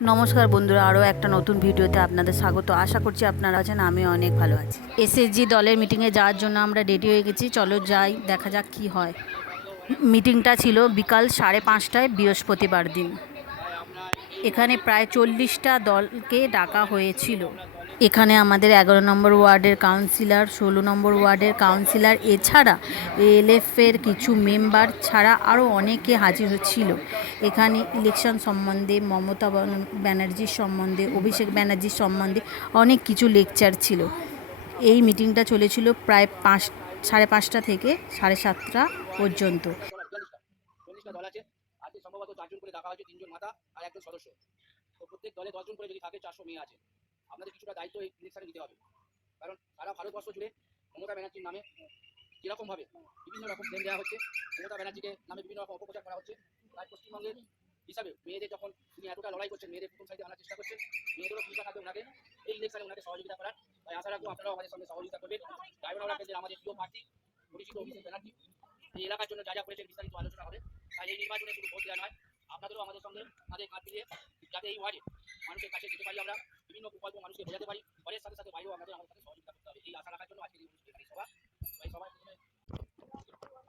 নমস্কার বন্ধুরা, আরও একটা নতুন ভিডিওতে আপনাদের স্বাগত। আশা করছি আপনারা আছেন আমি অনেক ভালো আছি। এসএসজি দলের মিটিংয়ে যাওয়ার জন্য আমরা রেডি হয়ে গেছি। চলো যাই, দেখা যাক কি হয়। মিটিংটা ছিল বিকাল সাড়ে পাঁচটায়, বৃহস্পতিবার দিন। এখানে প্রায় চল্লিশটা দলকে ডাকা হয়েছিল। এখানে আমাদের এগারো নম্বর ওয়ার্ডের কাউন্সিলর, ষোলো নম্বর ওয়ার্ডের কাউন্সিলর, এছাড়া এলএফের কিছু মেম্বার ছাড়া আরও অনেকে হাজির ছিল। এখানে ইলেকশন সম্বন্ধে, মমতা ব্যানার্জির সম্বন্ধে, অভিষেক ব্যানার্জির সম্বন্ধে অনেক কিছু লেকচার ছিল। এই মিটিংটা চলেছিল প্রায় পাঁচ, সাড়ে পাঁচটা থেকে সাড়ে সাতটা পর্যন্ত। সম্ভবত চারজন করে হয়েছে, তিনজন মাতা আর একজন সদস্য। তো প্রত্যেক দলে দশজন করে যদি থাকে, চারশো মেয়ে আছে। আপনাদের কিছুটা দায়িত্ব এই ইলেকশনে নিতে হবে। কারণ সারা ভারতবর্ষ জুড়ে মমতা ব্যানার্জির নামে কীরকমভাবে বিভিন্ন রকম ক্লেম দেওয়া হচ্ছে, মমতা ব্যানার্জিকে নামে বিভিন্ন রকম অপপ্রচার করা হচ্ছে, তাই পশ্চিমবঙ্গের হিসাবে মেয়েদের যখন তিনি এতটা লড়াই করছেন, মেয়েদের প্রথম সাইডে আনার চেষ্টা করছেন, মেয়েদেরও ভূমিকা থাকবে ওনাকে। এই ইলেকশনে ওনাকে সহযোগিতা করার। তাই আশা রাখব আপনারাও আমাদের সঙ্গে সহযোগিতা করবেন। ড্রাইভার কেন্দ্রের আমাদের প্রিয় প্রার্থী, পরিচিত অভিষেক ব্যানার্জি। এই এলাকার জন্য যা যা করেছেন বিস্তারিত আলোচনা হবে। তাই এই নির্বাচনে শুধু ভোট দেওয়া নয়, আপনাদেরও আমাদের সঙ্গে তাদের কাজ মিলিয়ে যাতে এই ওয়ার্ডে মানুষের কাছে যেতে পারি আমরা। বিভিন্ন প্রকল্প মানুষকে বোঝাতে পারি। ঘরের সাথে সাথে বাইরেও আমাদের আমাদের সাথে সহযোগিতা করতে হবে। এই আশা রাখার জন্য আজকে এই অনুষ্ঠান সভা। এই সভায় প্রথমে আমাদের সকলের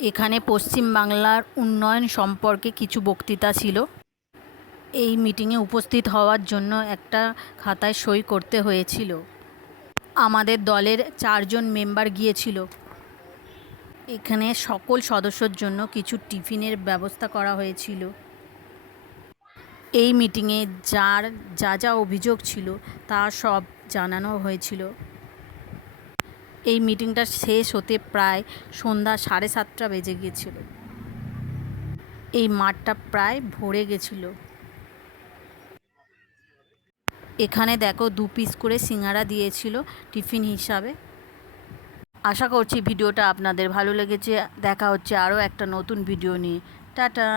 এখানে পশ্চিম বাংলার উন্নয়ন সম্পর্কে কিছু বক্তৃতা ছিল। এই মিটিংয়ে উপস্থিত হওয়ার জন্য একটা খাতায় সই করতে হয়েছিল। আমাদের দলের চারজন মেম্বার গিয়েছিল। এখানে সকল সদস্যর জন্য কিছু টিফিনের ব্যবস্থা করা হয়েছিল। এই মিটিংয়ে যার যা যা অভিযোগ ছিল তা সব জানানো হয়েছিল। এই মিটিংটা শেষ হতে প্রায় সন্ধ্যা সাড়ে সাতটা বেজে গিয়েছিল। এই মাঠটা প্রায় ভরে গেছিল। এখানে দেখো দু পিস করে সিঙ্গারা দিয়েছিল টিফিন হিসাবে। আশা করছি ভিডিওটা আপনাদের ভালো লেগেছে। দেখা হচ্ছে আরও একটা নতুন ভিডিও নিয়ে। টাটা!